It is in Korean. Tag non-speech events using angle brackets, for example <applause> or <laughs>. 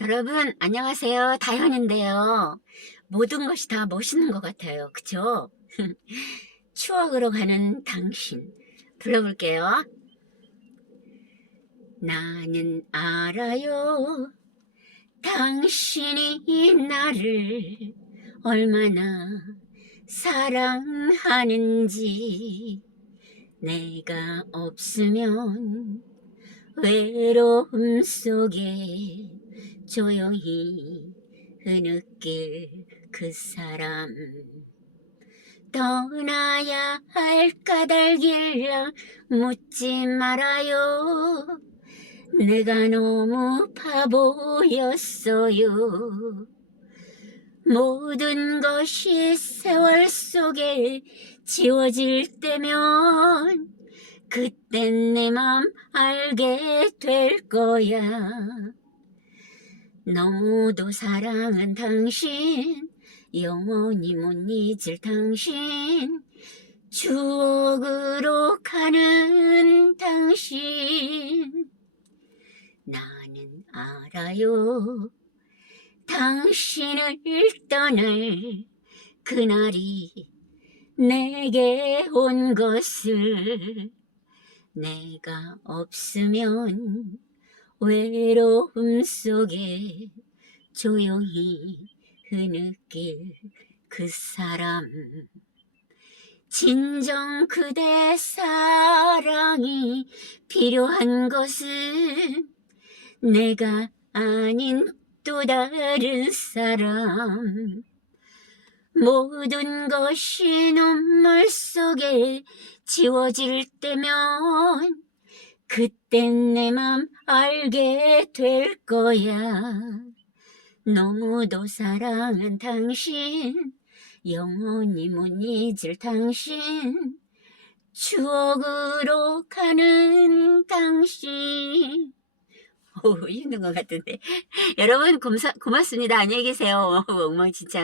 여러분, 안녕하세요. 다현인데요. 모든 것이 다 멋있는 것 같아요. 그쵸? <laughs> 추억으로 가는 당신. 불러볼게요. 나는 알아요. 당신이 나를 얼마나 사랑하는지. 내가 없으면 외로움 속에 조용히 흐느낄 그 사람. 떠나야 할 까닭일라 묻지 말아요. 내가 너무 바보였어요. 모든 것이 세월 속에 지워질 때면 그땐 내 맘 알게 될 거야. 너무도 사랑한 당신, 영원히 못 잊을 당신, 추억으로 가는 당신. 나는 알아요. 당신을 떠날 그날이 내게 온 것을 내가 없으면 외로움 속에 조용히 흐느낄 그 사람. 진정 그대 사랑이 필요한 것은 내가 아닌 또 다른 사람 모든 것이 눈물 속에 지워질 때면 그땐 내 맘 알게 될 거야. 너무도 사랑한 당신, 영원히 못 잊을 당신, 추억으로 가는 당신. 오, <laughs> 힘든 것 같은데. 여러분, 고맙습니다. 안녕히 계세요. <laughs> 엉망 진짜.